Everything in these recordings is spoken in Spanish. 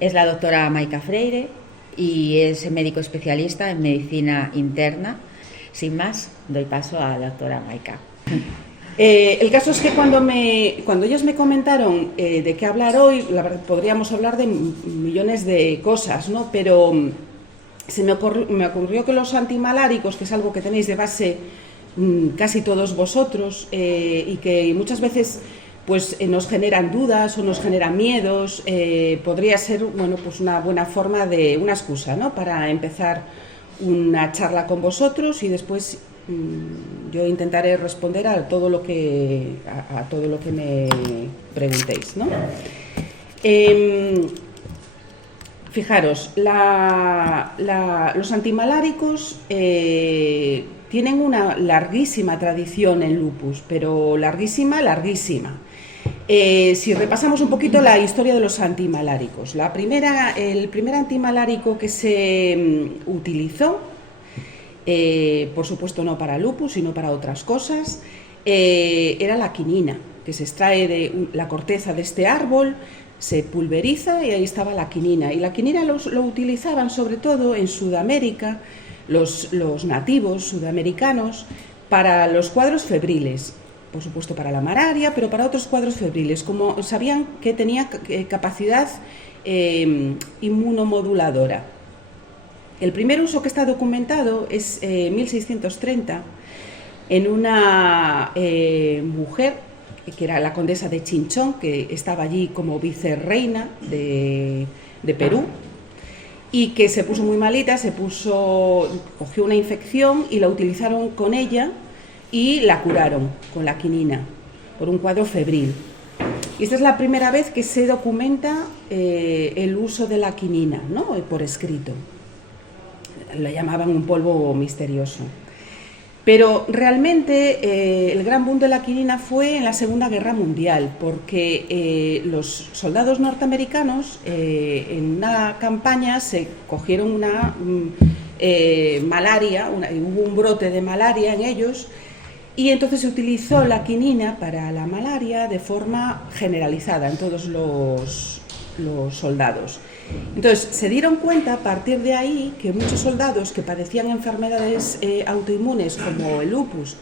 Es la doctora Maika Freire y es médico especialista en medicina interna. Sin más, doy paso a la doctora Maika. El caso es que cuando ellos me comentaron de qué hablar hoy, la verdad, podríamos hablar de millones de cosas, ¿no? Pero me ocurrió que los antimaláricos, que es algo que tenéis de base casi todos vosotros, y que muchas veces pues nos generan dudas o nos generan miedos, podría ser pues una buena forma de una excusa, ¿no? Para empezar una charla con vosotros y después yo intentaré responder a todo lo que me preguntéis, ¿no? Fijaros, los antimaláricos tienen una larguísima tradición en lupus, pero larguísima. Si repasamos un poquito la historia de los antimaláricos, el primer antimalárico que se utilizó, por supuesto no para lupus, sino para otras cosas, era la quinina, que se extrae de la corteza de este árbol, se pulveriza y ahí estaba la quinina. Y la quinina lo utilizaban sobre todo en Sudamérica, los nativos sudamericanos, para los cuadros febriles. Por supuesto para la malaria, pero para otros cuadros febriles, como sabían que tenía capacidad inmunomoduladora. El primer uso que está documentado es 1630 en una mujer que era la condesa de Chinchón, que estaba allí como vicerreina de Perú, y que se puso muy malita, cogió una infección y la utilizaron con ella y la curaron con la quinina por un cuadro febril. Y esta es la primera vez que se documenta el uso de la quinina, ¿no? Por escrito. La llamaban un polvo misterioso. Pero realmente el gran boom de la quinina fue en la Segunda Guerra Mundial, porque los soldados norteamericanos en una campaña se cogieron una malaria, hubo un brote de malaria en ellos, y entonces se utilizó la quinina para la malaria de forma generalizada en todos los soldados. Entonces se dieron cuenta a partir de ahí que muchos soldados que padecían enfermedades autoinmunes como el lupus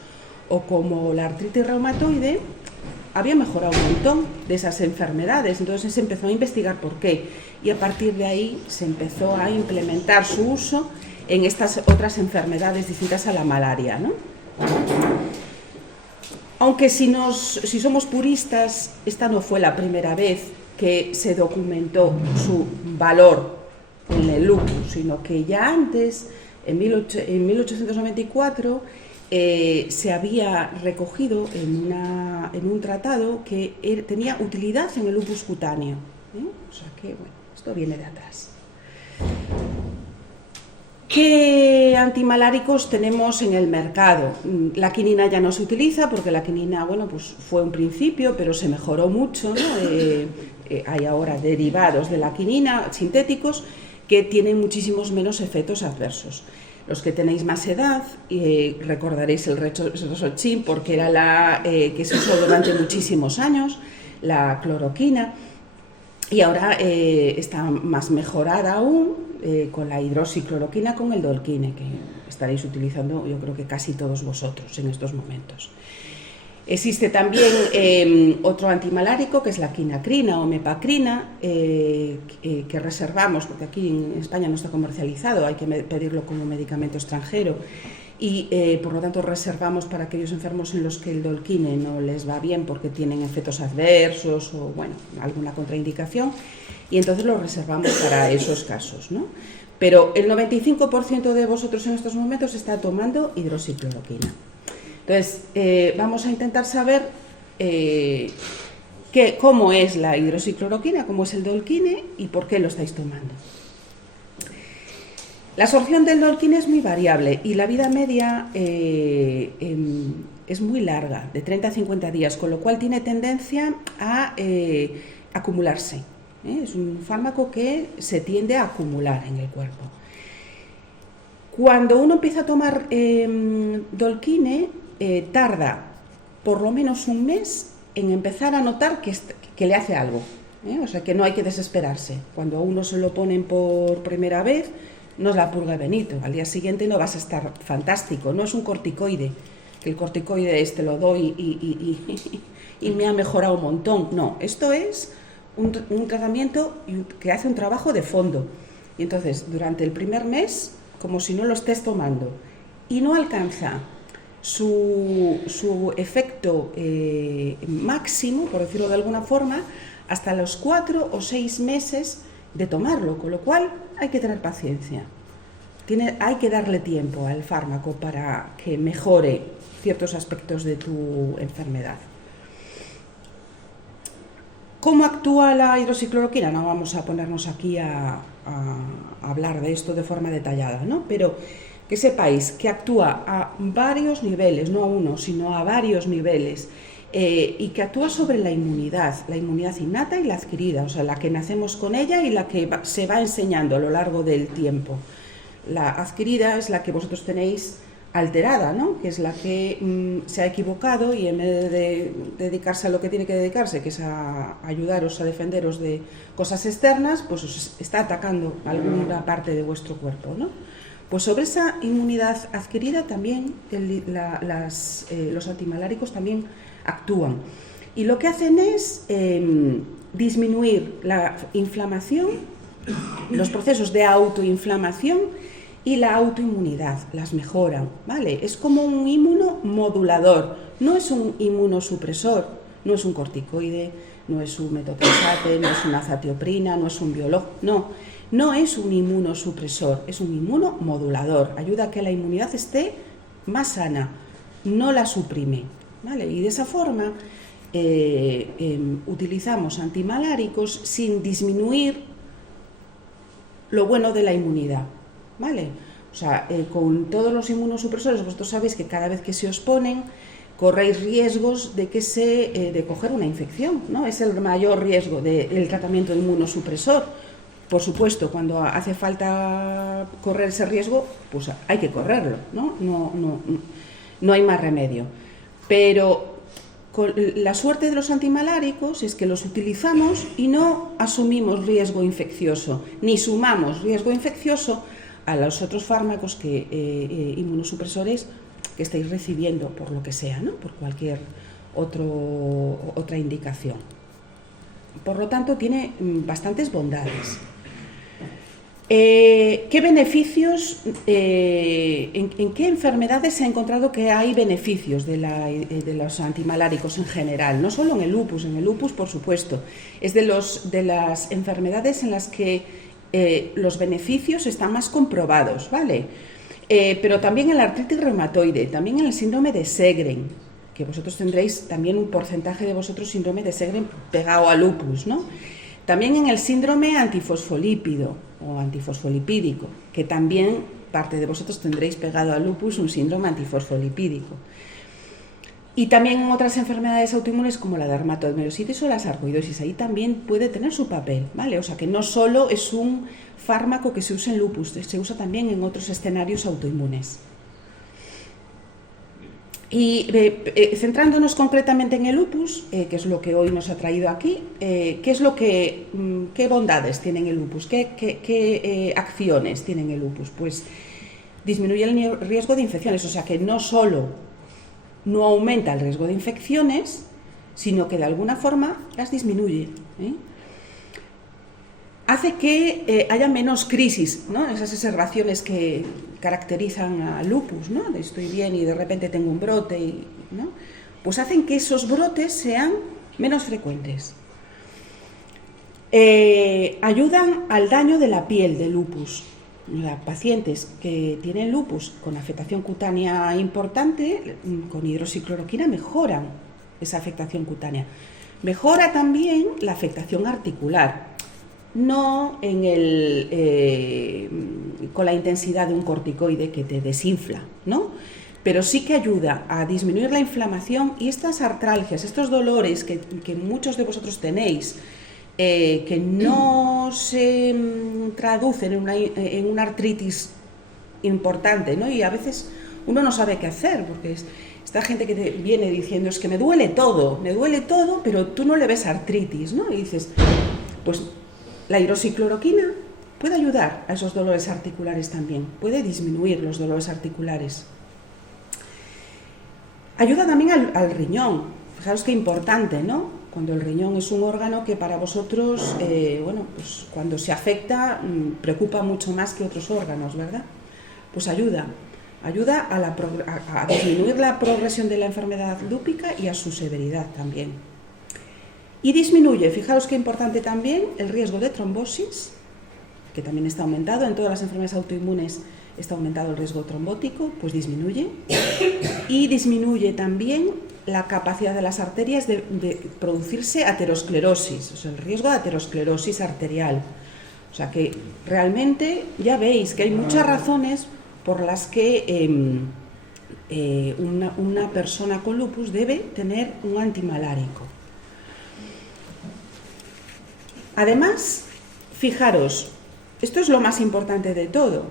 o como la artritis reumatoide habían mejorado un montón de esas enfermedades. Entonces se empezó a investigar por qué y a partir de ahí se empezó a implementar su uso en estas otras enfermedades distintas a la malaria, ¿no? Aunque si somos puristas, esta no fue la primera vez que se documentó su valor en el lupus, sino que ya antes, en 1894, se había recogido en un tratado que tenía utilidad en el lupus cutáneo. O sea que, bueno, esto viene de atrás. ¿Qué antimaláricos tenemos en el mercado? La quinina ya no se utiliza porque la quinina, pues fue un principio, pero se mejoró mucho, ¿no? Hay ahora derivados de la quinina sintéticos que tienen muchísimos menos efectos adversos. Los que tenéis más edad, recordaréis el Resoxin porque era la que se usó durante muchísimos años, la cloroquina, y ahora está más mejorada aún con la hidroxicloroquina, con el Dolquine, que estaréis utilizando yo creo que casi todos vosotros en estos momentos. Existe también otro antimalárico que es la quinacrina o mepacrina, que reservamos, porque aquí en España no está comercializado, hay que pedirlo como medicamento extranjero, y por lo tanto reservamos para aquellos enfermos en los que el Dolquine no les va bien porque tienen efectos adversos o alguna contraindicación, y entonces lo reservamos para esos casos, ¿no? Pero el 95% de vosotros en estos momentos está tomando hidroxicloroquina. Entonces, vamos a intentar saber cómo es la hidroxicloroquina, cómo es el Dolquine y por qué lo estáis tomando. La absorción del Dolquine es muy variable y la vida media es muy larga, de 30 a 50 días, con lo cual tiene tendencia a acumularse. Es un fármaco que se tiende a acumular en el cuerpo. Cuando uno empieza a tomar Dolquine, tarda por lo menos un mes en empezar a notar que le hace algo, O sea que no hay que desesperarse. Cuando a uno se lo ponen por primera vez, no es la purga de Benito. Al día siguiente no vas a estar fantástico. No es un corticoide, que el corticoide te lo doy y me ha mejorado un montón. No, esto es un tratamiento que hace un trabajo de fondo. Y entonces, durante el primer mes, como si no lo estés tomando, y no alcanza su efecto máximo, por decirlo de alguna forma, hasta los 4 o 6 meses de tomarlo, con lo cual hay que tener paciencia. Hay que darle tiempo al fármaco para que mejore ciertos aspectos de tu enfermedad. ¿Cómo actúa la hidroxicloroquina? No vamos a ponernos aquí a hablar de esto de forma detallada, ¿no? Pero que sepáis que actúa a varios niveles, no a uno, sino a varios niveles, y que actúa sobre la inmunidad innata y la adquirida, o sea, la que nacemos con ella y la que se va enseñando a lo largo del tiempo. La adquirida es la que vosotros tenéis alterada, ¿no? Que es la que se ha equivocado y en vez de dedicarse a lo que tiene que dedicarse, que es a ayudaros a defenderos de cosas externas, pues os está atacando alguna parte de vuestro cuerpo, ¿no? Pues sobre esa inmunidad adquirida también los antimaláricos también actúan. Y lo que hacen es disminuir la inflamación, los procesos de autoinflamación y la autoinmunidad, las mejoran, ¿vale? Es como un inmunomodulador, no es un inmunosupresor, no es un corticoide, no es un metotrexate, no es una azatioprina, no es un biológico, no es un inmunosupresor, es un inmunomodulador, ayuda a que la inmunidad esté más sana, no la suprime, ¿vale? Y de esa forma utilizamos antimaláricos sin disminuir lo bueno de la inmunidad, ¿vale? O sea, con todos los inmunosupresores, vosotros sabéis que cada vez que se os ponen, corréis riesgos de coger una infección, ¿no? Es el mayor riesgo del tratamiento de inmunosupresor. Por supuesto, cuando hace falta correr ese riesgo, pues hay que correrlo, ¿no? No hay más remedio. Pero la suerte de los antimaláricos es que los utilizamos y no asumimos riesgo infeccioso, ni sumamos riesgo infeccioso a los otros fármacos inmunosupresores que estáis recibiendo, por lo que sea, ¿no? Por cualquier otra indicación. Por lo tanto, tiene bastantes bondades. ¿Qué beneficios, en qué enfermedades se ha encontrado que hay beneficios de los antimaláricos en general? No solo en el lupus por supuesto, es de las enfermedades en las que los beneficios están más comprobados, ¿vale? Pero también en la artritis reumatoide, también en el síndrome de Sjögren, que vosotros tendréis también un porcentaje de vosotros síndrome de Sjögren pegado a lupus, ¿no? También en el síndrome antifosfolípido o antifosfolipídico, que también parte de vosotros tendréis pegado a lupus un síndrome antifosfolipídico. Y también en otras enfermedades autoinmunes como la dermatomiositis o la sarcoidosis, ahí también puede tener su papel, ¿vale? O sea que no solo es un fármaco que se usa en lupus, se usa también en otros escenarios autoinmunes. Y centrándonos concretamente en el lupus, que es lo que hoy nos ha traído aquí, ¿qué bondades tiene el lupus? ¿Qué acciones tiene el lupus? Pues disminuye el riesgo de infecciones, o sea que no solo no aumenta el riesgo de infecciones, sino que de alguna forma las disminuye, ¿eh? Hace que haya menos crisis, ¿no? Esas exacerbaciones que caracterizan al lupus, ¿no? De estoy bien y de repente tengo un brote, ¿no? Pues hacen que esos brotes sean menos frecuentes. Ayudan al daño de la piel de lupus. Las pacientes que tienen lupus con afectación cutánea importante, con hidroxicloroquina mejoran esa afectación cutánea. Mejora también la afectación articular. No con la intensidad de un corticoide que te desinfla, ¿no? Pero sí que ayuda a disminuir la inflamación y estas artralgias, estos dolores que muchos de vosotros tenéis, que no se traducen en una artritis importante, ¿no? Y a veces uno no sabe qué hacer, porque esta gente que te viene diciendo es que me duele todo, pero tú no le ves artritis, ¿no? Y dices, Pues la hidroxicloroquina puede ayudar a esos dolores articulares también, puede disminuir los dolores articulares. Ayuda también al riñón. Fijaros qué importante, ¿no? Cuando el riñón es un órgano que para vosotros, pues cuando se afecta, preocupa mucho más que otros órganos, ¿verdad? Pues ayuda a disminuir la progresión de la enfermedad lúpica y a su severidad también. Y disminuye, fijaros qué importante también, el riesgo de trombosis, que también está aumentado, en todas las enfermedades autoinmunes está aumentado el riesgo trombótico, pues disminuye. Y disminuye también la capacidad de las arterias de producirse aterosclerosis, o sea, el riesgo de aterosclerosis arterial. O sea que realmente ya veis que hay muchas razones por las que una persona con lupus debe tener un antimalárico. Además, fijaros, esto es lo más importante de todo,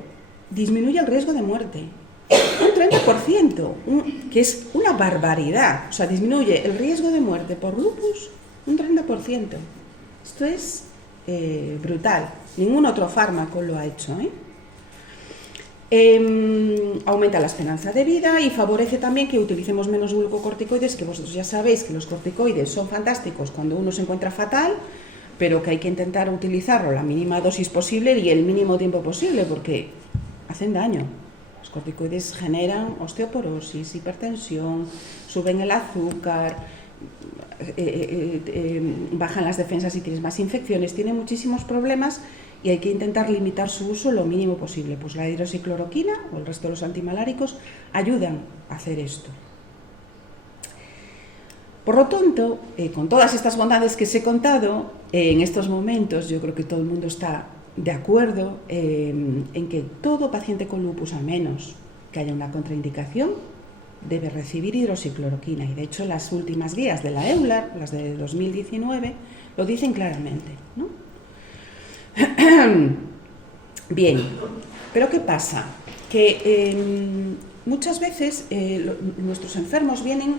disminuye el riesgo de muerte. Un 30%, que es una barbaridad. O sea, disminuye el riesgo de muerte por lupus un 30%. Esto es brutal. Ningún otro fármaco lo ha hecho, aumenta la esperanza de vida y favorece también que utilicemos menos glucocorticoides, que vosotros ya sabéis que los corticoides son fantásticos cuando uno se encuentra fatal, pero que hay que intentar utilizarlo la mínima dosis posible y el mínimo tiempo posible, porque hacen daño. Los corticoides generan osteoporosis, hipertensión, suben el azúcar, bajan las defensas y tienes más infecciones, tienen muchísimos problemas y hay que intentar limitar su uso lo mínimo posible. Pues la hidroxicloroquina o el resto de los antimaláricos ayudan a hacer esto. Por lo tanto, con todas estas bondades que os he contado, en estos momentos yo creo que todo el mundo está de acuerdo en que todo paciente con lupus, a menos que haya una contraindicación, debe recibir hidroxicloroquina. Y de hecho las últimas guías de la EULAR, las de 2019, lo dicen claramente, ¿no? Bien, pero ¿qué pasa? Que muchas veces nuestros enfermos vienen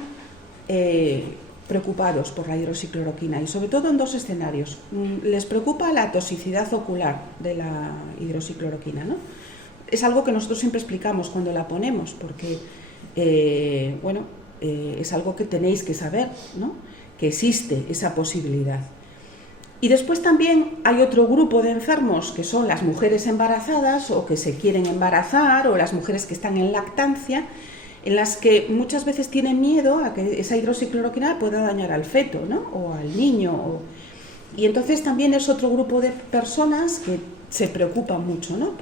preocupados por la hidroxicloroquina y sobre todo en dos escenarios. Les preocupa la toxicidad ocular de la hidroxicloroquina, ¿no? Es algo que nosotros siempre explicamos cuando la ponemos, porque es algo que tenéis que saber, ¿no? Que existe esa posibilidad. Y después también hay otro grupo de enfermos que son las mujeres embarazadas o que se quieren embarazar o las mujeres que están en lactancia, en las que muchas veces tienen miedo a que esa hidroxicloroquina pueda dañar al feto, ¿no? O al niño. Y entonces también es otro grupo de personas que se preocupan mucho, ¿no?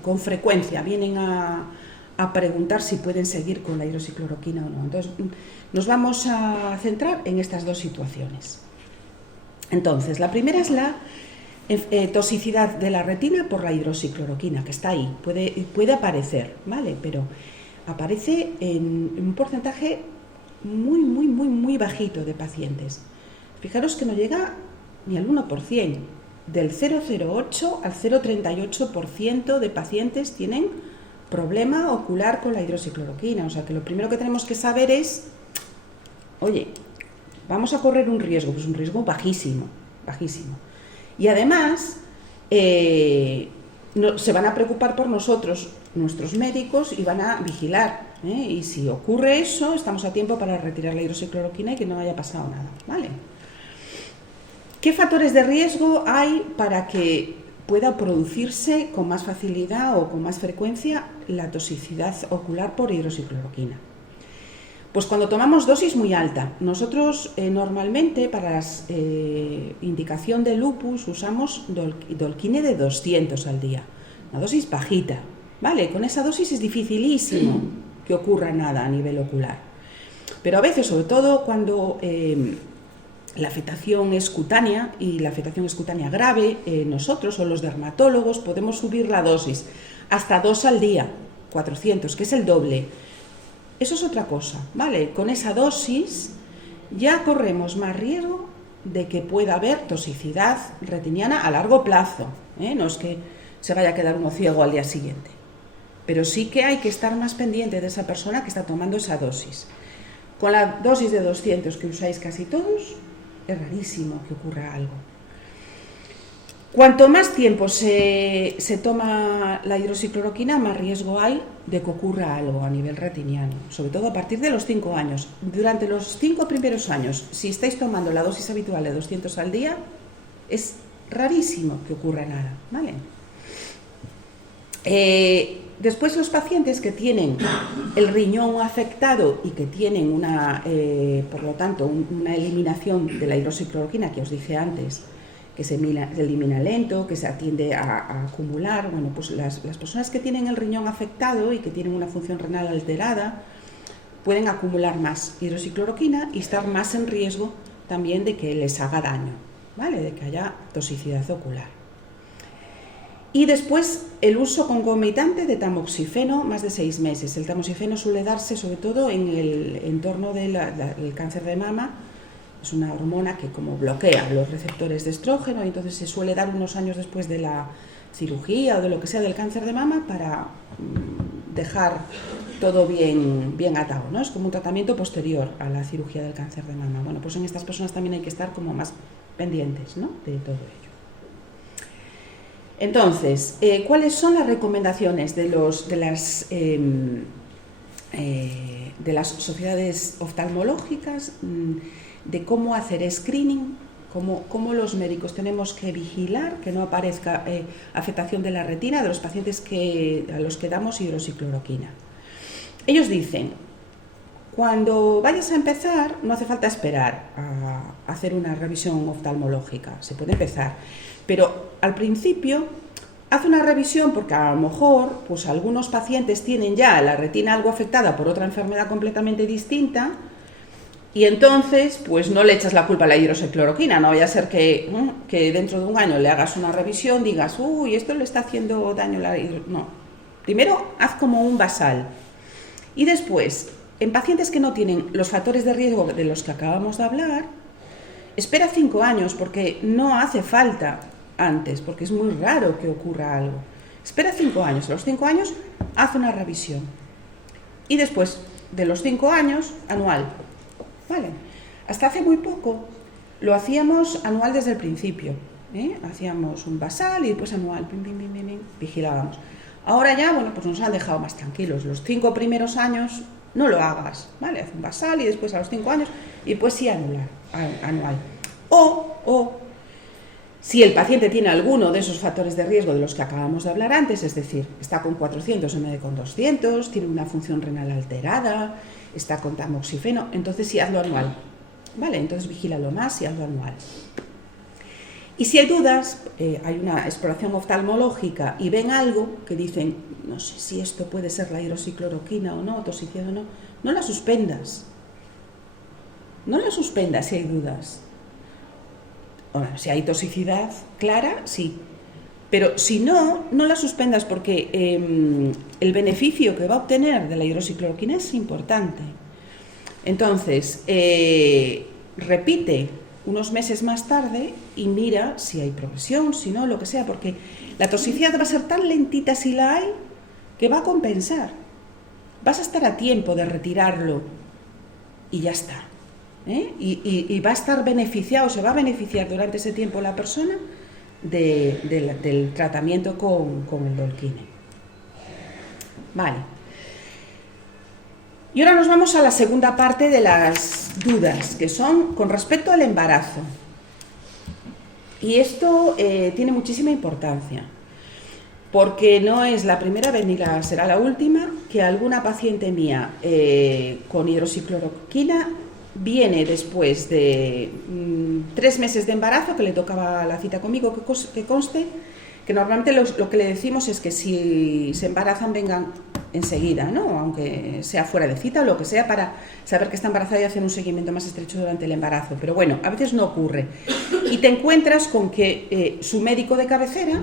Con frecuencia vienen a preguntar si pueden seguir con la hidroxicloroquina o no. Entonces nos vamos a centrar en estas dos situaciones. Entonces, la primera es la toxicidad de la retina por la hidroxicloroquina, que está ahí, puede aparecer, ¿vale? Pero aparece en un porcentaje muy bajito de pacientes. Fijaros que no llega ni al 1%, del 0,08 al 0,38% de pacientes tienen problema ocular con la hidroxicloroquina. O sea que lo primero que tenemos que saber es, oye, vamos a correr un riesgo, pues un riesgo bajísimo. Y además se van a preocupar por nosotros, nuestros médicos, y van a vigilar, y si ocurre eso, estamos a tiempo para retirar la hidroxicloroquina y que no haya pasado nada, ¿vale? ¿Qué factores de riesgo hay para que pueda producirse con más facilidad o con más frecuencia la toxicidad ocular por hidroxicloroquina? Pues cuando tomamos dosis muy alta. Nosotros normalmente para la indicación de lupus usamos Dolquine de 200 al día, una dosis bajita, ¿vale? Con esa dosis es dificilísimo que ocurra nada a nivel ocular. Pero a veces, sobre todo cuando la afectación es cutánea y la afectación es cutánea grave, nosotros o los dermatólogos podemos subir la dosis hasta 2 al día, 400, que es el doble. Eso es otra cosa, ¿vale? Con esa dosis ya corremos más riesgo de que pueda haber toxicidad retiniana a largo plazo, No es que se vaya a quedar uno ciego al día siguiente, pero sí que hay que estar más pendiente de esa persona que está tomando esa dosis. Con la dosis de 200 que usáis casi todos, es rarísimo que ocurra algo. Cuanto más tiempo se toma la hidroxicloroquina, más riesgo hay de que ocurra algo a nivel retiniano, sobre todo a partir de los 5 años. Durante los 5 primeros años, si estáis tomando la dosis habitual de 200 al día, es rarísimo que ocurra nada, ¿vale? Después los pacientes que tienen el riñón afectado y que tienen por lo tanto, una eliminación de la hidroxicloroquina que os dije antes, que se elimina lento, que se tiende a acumular, bueno, pues las personas que tienen el riñón afectado y que tienen una función renal alterada pueden acumular más hidroxicloroquina y estar más en riesgo también de que les haga daño, ¿vale? De que haya toxicidad ocular. Y después el uso concomitante de tamoxifeno más de 6 meses. El tamoxifeno suele darse sobre todo en el entorno del cáncer de mama. Es una hormona que como bloquea los receptores de estrógeno y entonces se suele dar unos años después de la cirugía o de lo que sea del cáncer de mama para dejar todo bien atado, ¿no? Es como un tratamiento posterior a la cirugía del cáncer de mama. Bueno, pues en estas personas también hay que estar como más pendientes, ¿no?, de todo ello. Entonces, ¿cuáles son las recomendaciones de las sociedades oftalmológicas de cómo hacer screening, cómo los médicos tenemos que vigilar que no aparezca afectación de la retina de los pacientes a los que damos hidroxicloroquina? Ellos dicen, cuando vayas a empezar no hace falta esperar a hacer una revisión oftalmológica, se puede empezar, pero al principio haz una revisión porque a lo mejor pues algunos pacientes tienen ya la retina algo afectada por otra enfermedad completamente distinta. Y entonces, pues no le echas la culpa a la hidroxicloroquina, no vaya a ser que dentro de un año le hagas una revisión, digas, uy, esto le está haciendo daño a la hidroxicloroquina. No, primero haz como un basal. Y después, en pacientes que no tienen los factores de riesgo de los que acabamos de hablar, espera 5 años, porque no hace falta antes, porque es muy raro que ocurra algo. Espera 5 años, a los 5 años haz una revisión. Y después de los 5 años, anual. Vale. Hasta hace muy poco lo hacíamos anual desde el principio, hacíamos un basal y después anual, vigilábamos. Ahora ya, bueno, pues nos han dejado más tranquilos. Los 5 primeros años no lo hagas, ¿vale? Haz un basal y después a los 5 años y después sí anual. O si el paciente tiene alguno de esos factores de riesgo de los que acabamos de hablar antes, es decir, está con 400 en vez de con 200, tiene una función renal alterada, está con tamoxifeno, entonces sí hazlo anual, ¿vale? Entonces vigílalo más y hazlo anual. Y si hay dudas, hay una exploración oftalmológica y ven algo que dicen, no sé si esto puede ser la hidroxicloroquina o no, toxicidad o no, no la suspendas. No la suspendas si hay dudas. Bueno, si hay toxicidad clara, sí. Pero si no, no la suspendas porque el beneficio que va a obtener de la hidroxicloroquina es importante. Entonces, repite unos meses más tarde y mira si hay progresión, si no, lo que sea, porque la toxicidad va a ser tan lentita si la hay que va a compensar. Vas a estar a tiempo de retirarlo y ya está. Y va a estar beneficiado, se va a beneficiar durante ese tiempo la persona del tratamiento con el Dolquine. Vale. Y ahora nos vamos a la segunda parte de las dudas, que son con respecto al embarazo. Y esto tiene muchísima importancia, porque no es la primera vez ni será la última que alguna paciente mía con hidroxicloroquina viene después de 3 meses de embarazo, que le tocaba la cita conmigo, que conste que normalmente lo que le decimos es que si se embarazan vengan enseguida, ¿no? Aunque sea fuera de cita o lo que sea, para saber que está embarazada y hacer un seguimiento más estrecho durante el embarazo. Pero bueno, a veces no ocurre. Y te encuentras con que su médico de cabecera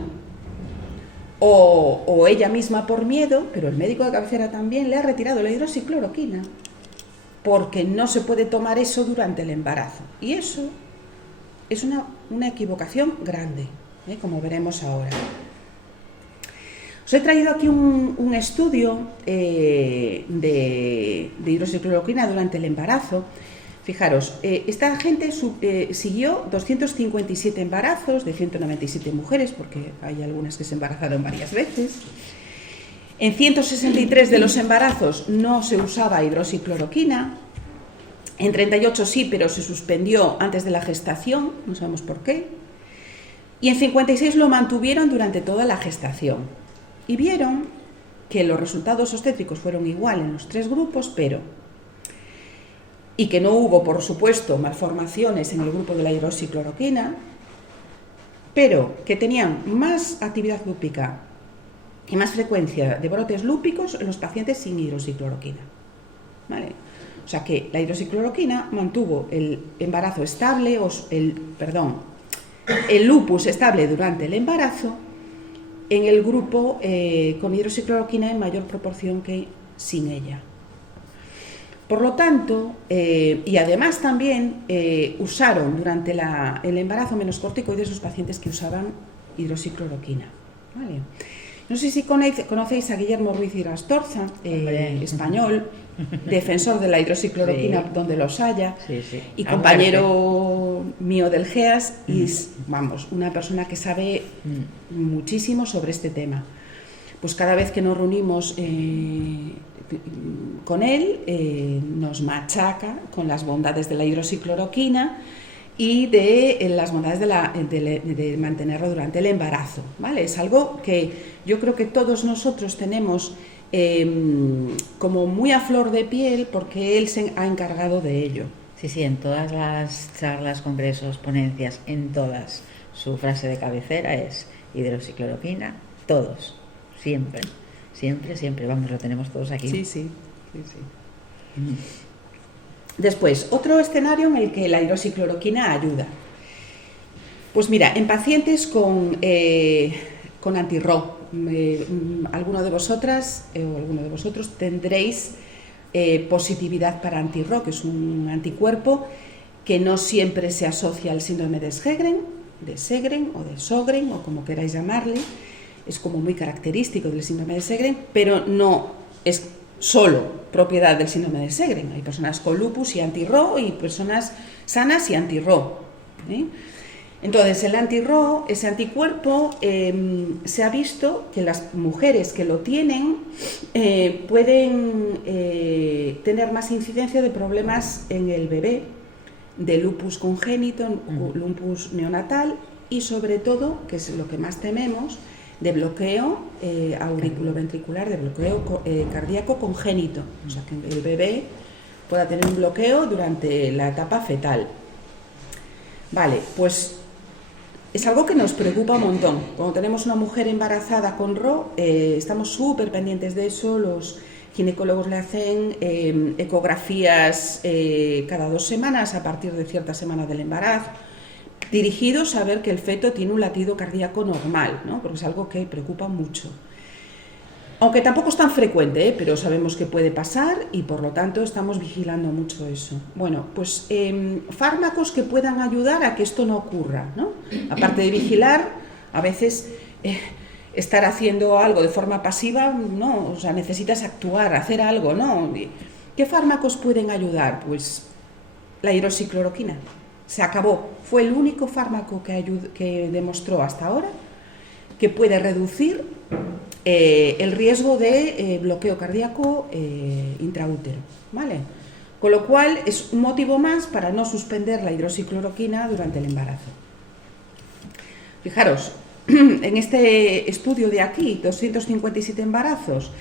o ella misma por miedo, pero el médico de cabecera también le ha retirado la hidroxicloroquina, porque no se puede tomar eso durante el embarazo. Y eso es una equivocación grande, como veremos ahora. Os he traído aquí un estudio de hidroxicloroquina durante el embarazo. Fijaros, esta gente siguió 257 embarazos de 197 mujeres, porque hay algunas que se embarazaron varias veces. En 163 de los embarazos no se usaba hidroxicloroquina. En 38 sí, pero se suspendió antes de la gestación, no sabemos por qué. Y en 56 lo mantuvieron durante toda la gestación. Y vieron que los resultados obstétricos fueron igual en los 3 grupos, y que no hubo, por supuesto, malformaciones en el grupo de la hidroxicloroquina, pero que tenían más actividad lúpica y más frecuencia de brotes lúpicos en los pacientes sin hidroxicloroquina. ¿Vale? O sea que la hidroxicloroquina mantuvo el embarazo estable, el lupus estable durante el embarazo en el grupo con hidroxicloroquina en mayor proporción que sin ella. Por lo tanto, y además también usaron durante el embarazo menos corticoides los pacientes que usaban hidroxicloroquina. ¿Vale? No sé si conocéis a Guillermo Ruiz Irastorza, español, defensor de la hidroxicloroquina donde los haya, y compañero mío del GEAS, y es, una persona que sabe muchísimo sobre este tema. Pues cada vez que nos reunimos con él, nos machaca con las bondades de la hidroxicloroquina y de las bondades de mantenerlo durante el embarazo, ¿vale? Es algo que yo creo que todos nosotros tenemos como muy a flor de piel, porque él se ha encargado de ello. Sí, en todas las charlas, congresos, ponencias, en todas, su frase de cabecera es hidroxicloroquina, todos, siempre, vamos, lo tenemos todos aquí. Sí. Después, otro escenario en el que la hidroxicloroquina ayuda. Pues mira, en pacientes con anti-RO, alguno de vosotras o alguno de vosotros tendréis positividad para anti-RO, que es un anticuerpo que no siempre se asocia al síndrome de Sjögren o de Sjögren, o como queráis llamarle. Es como muy característico del síndrome de Sjögren, pero no es solo propiedad del síndrome de Sjögren. Hay personas con lupus y anti-RO y personas sanas y anti-RO. Entonces, el anti-RO, ese anticuerpo, se ha visto que las mujeres que lo tienen pueden tener más incidencia de problemas en el bebé, de lupus congénito, lupus neonatal y sobre todo, que es lo que más tememos, de bloqueo auriculoventricular, de bloqueo cardíaco congénito, o sea que el bebé pueda tener un bloqueo durante la etapa fetal. Vale, pues es algo que nos preocupa un montón. Cuando tenemos una mujer embarazada con RO, estamos súper pendientes de eso. Los ginecólogos le hacen ecografías cada 2 semanas a partir de cierta semana del embarazo, dirigidos a ver que el feto tiene un latido cardíaco normal, ¿no? Porque es algo que preocupa mucho. Aunque tampoco es tan frecuente, pero sabemos que puede pasar y por lo tanto estamos vigilando mucho eso. Bueno, pues fármacos que puedan ayudar a que esto no ocurra, ¿no? Aparte de vigilar, a veces estar haciendo algo de forma pasiva, no, o sea, necesitas actuar, hacer algo, ¿no? ¿Qué fármacos pueden ayudar? Pues la hidroxicloroquina. Se acabó. Fue el único fármaco que demostró hasta ahora que puede reducir el riesgo de bloqueo cardíaco intraútero, ¿vale? Con lo cual es un motivo más para no suspender la hidroxicloroquina durante el embarazo. Fijaros, en este estudio de aquí, 257 embarazos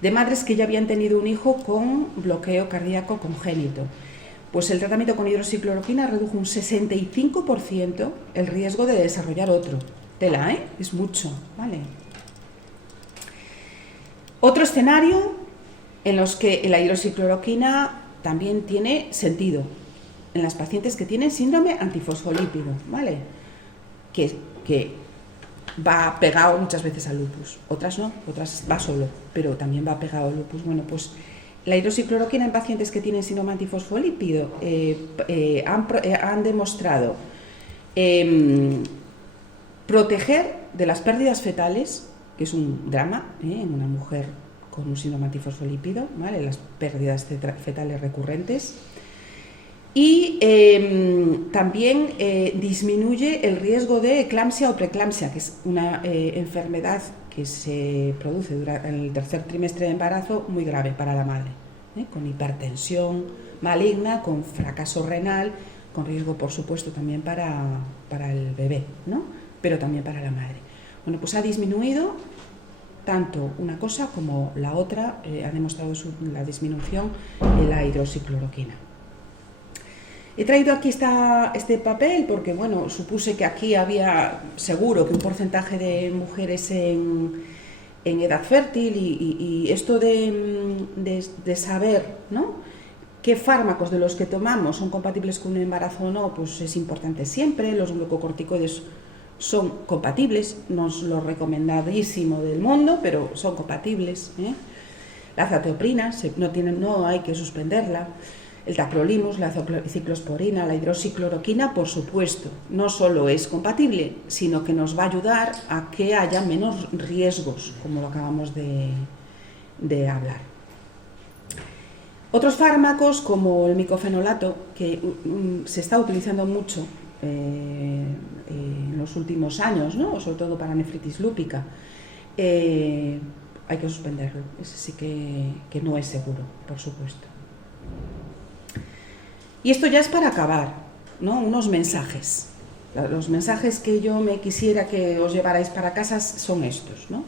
de madres que ya habían tenido un hijo con bloqueo cardíaco congénito. Pues el tratamiento con hidroxicloroquina redujo un 65% el riesgo de desarrollar otro. Tela, es mucho, ¿vale? Otro escenario en los que la hidroxicloroquina también tiene sentido, en las pacientes que tienen síndrome antifosfolípido, ¿vale? Que va pegado muchas veces al lupus, otras no, otras va solo, pero también va pegado al lupus. Bueno, pues la hidroxicloroquina en pacientes que tienen síndrome antifosfolípido han demostrado proteger de las pérdidas fetales, que es un drama en una mujer con un síndrome antifosfolípido, ¿vale? Las pérdidas fetales recurrentes, Y también disminuye el riesgo de eclampsia o preeclampsia, que es una enfermedad que se produce durante el tercer trimestre de embarazo muy grave para la madre, con hipertensión maligna, con fracaso renal, con riesgo, por supuesto, también para el bebé, ¿no? Pero también para la madre. Bueno, pues ha disminuido tanto una cosa como la otra, ha demostrado la disminución de la hidroxicloroquina. He traído aquí este papel porque, bueno, supuse que aquí había seguro que un porcentaje de mujeres en edad fértil y esto de saber, ¿no?, qué fármacos de los que tomamos son compatibles con un embarazo o no, pues es importante siempre. Los glucocorticoides son compatibles, no es lo recomendadísimo del mundo, pero son compatibles, ¿eh? La azatioprina, no hay que suspenderla. El tacrolimus, la ciclosporina, la hidroxicloroquina, por supuesto, no solo es compatible, sino que nos va a ayudar a que haya menos riesgos, como lo acabamos de hablar. Otros fármacos, como el micofenolato, que se está utilizando mucho en los últimos años, ¿no?, sobre todo para nefritis lúpica, hay que suspenderlo. Ese sí que no es seguro, por supuesto. Y esto ya es para acabar, ¿no?, unos mensajes. Los mensajes que yo me quisiera que os llevarais para casa son estos, ¿no?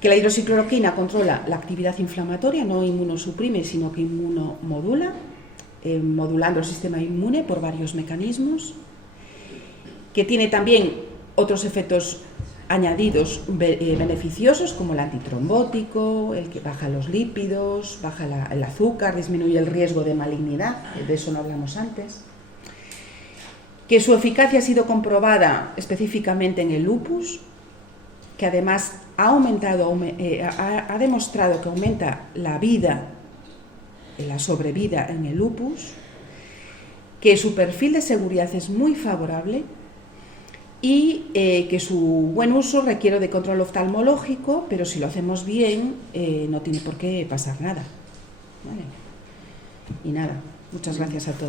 Que la hidroxicloroquina controla la actividad inflamatoria, no inmunosuprime, sino que inmunomodula, modulando el sistema inmune por varios mecanismos. Que tiene también otros efectos añadidos beneficiosos, como el antitrombótico, el que baja los lípidos, baja el azúcar, disminuye el riesgo de malignidad, de eso no hablamos antes. Que su eficacia ha sido comprobada específicamente en el lupus, que además ha demostrado que aumenta la vida, la sobrevida en el lupus, que su perfil de seguridad es muy favorable y que su buen uso requiere de control oftalmológico, pero si lo hacemos bien no tiene por qué pasar nada. ¿Vale? Y nada, muchas gracias a todos.